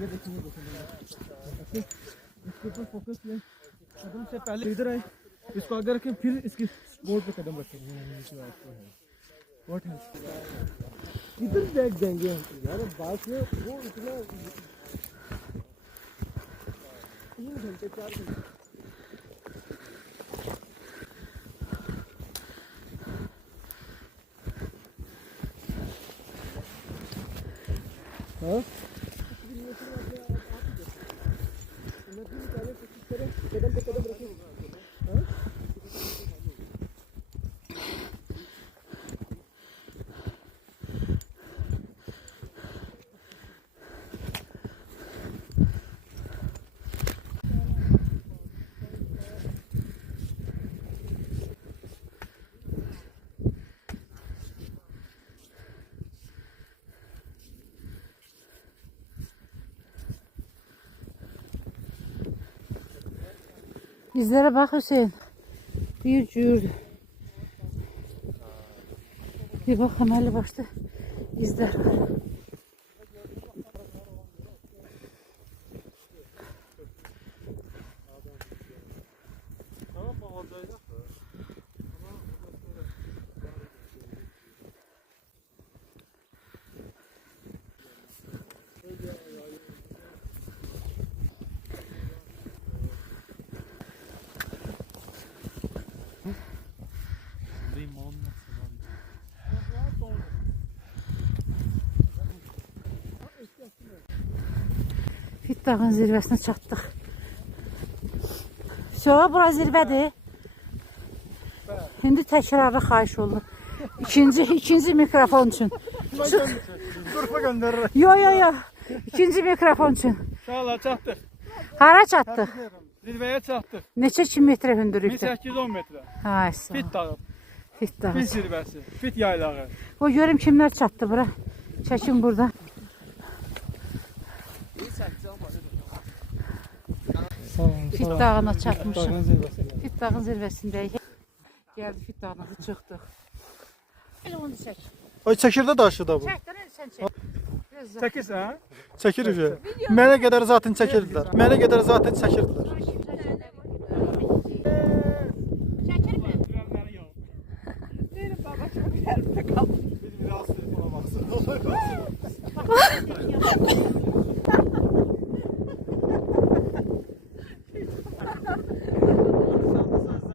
ये देखिए इसके ऊपर फोकस लें, कदम से पहले इधर आए, इसको आगे रखें, फिर इसकी बोर्ड पे कदम रखें। इधर बैठ जाएंगे हम यार, बात में वो इतना 3 घंटे 4 घंटे। हाँ कदम पे कदम रखें। हाँ İzlere bak Hüseyin. Bir cür. Bir bak hemen başta izler var. Fit dağın zirvəsinə çatdıq. Sonra bura zirvədir. İndi təkrarlı xahiş olunur. İkinci mikrofon üçün. Qurfa göndərir. Yo. İkinci mikrofon üçün. Sağ ol, çatdıq. Hara çatdıq? Zirvəyə çatdıq. Neçə kilometrə hündürlükdə? 1810 metrə. Ay sağ ol. Fit dağı, Fit dağı. fit zirvəsi, fit yaylağı. O görüm kimlər çatdı bura. Çəkin burada. Fit dağına çatmışıq. Fit dağın zirvəsindəyik. Gəldik Fit dağına çıxdıq. Elə onu çək. Ay çəkirdə daşı da bu. Çəkdən elə sən çək. Çəkirsən? Çəkirik. Mənə qədər zaten çəkirdilər. Mənə qədər zaten çəkirdilər. Çəkirmi? Deyirəm babacığım, yerimdə qaldım. Bir az telefona baxsın.